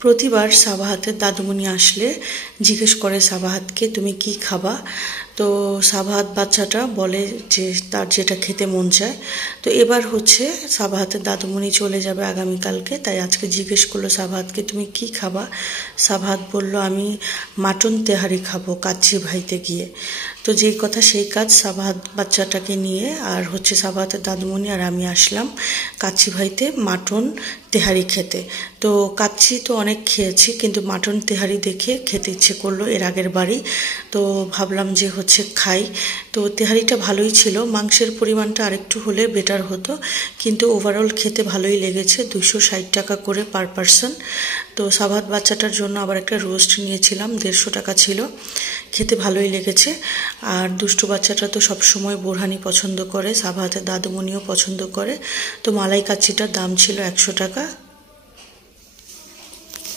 প্রতিবার সাবাহাতের দাদুমণি আসলে জিজ্ঞেস করে সাবাহাতকে তুমি কি খাবা। তো সাবাহাত বাচ্চাটা বলে যে তার যেটা খেতে মন চায়। তো এবার হচ্ছে সাবাহাতের দাদুমণি চলে যাবে আগামীকালকে, তাই আজকে জিজ্ঞেস করলো সাবাহাতকে তুমি কি খাবা। সাবাহাত বলল আমি মাটন তেহারি খাবো কাচ্চি ভাইতে গিয়ে। তো যেই কথা সেই কাজ, সাবাহাত বাচ্চাটাকে নিয়ে আর হচ্ছে সাবাহাতের দাদুমণি আর আমি আসলাম কাচ্চি ভাইতে মাটন তেহারি খেতে। তো কাচ্চি তো অনেক খেয়েছি, কিন্তু মাটন তেহারি দেখে খেতে ইচ্ছে করলো এর আগের বাড়ি। তো ভাবলাম যে হচ্ছে খাই। তো তেহারিটা ভালোই ছিল, মাংসের পরিমাণটা আরেকটু হলে বেটার হতো, কিন্তু ওভারঅল খেতে ভালোই লেগেছে। 260 টাকা করে পার পারসন। তো সাবাহাত বাচ্চাটার জন্য আবার একটা রোস্ট নিয়েছিলাম, 150 টাকা ছিল। খেতে ভালোই লেগেছে। আর দুষ্টু বাচ্চাটা তো সবসময় বোরহানি পছন্দ করে, সাবাহাতের দাদুমণিও পছন্দ করে। তো মালাই কাচ্চিটার দাম ছিল 100 টাকা।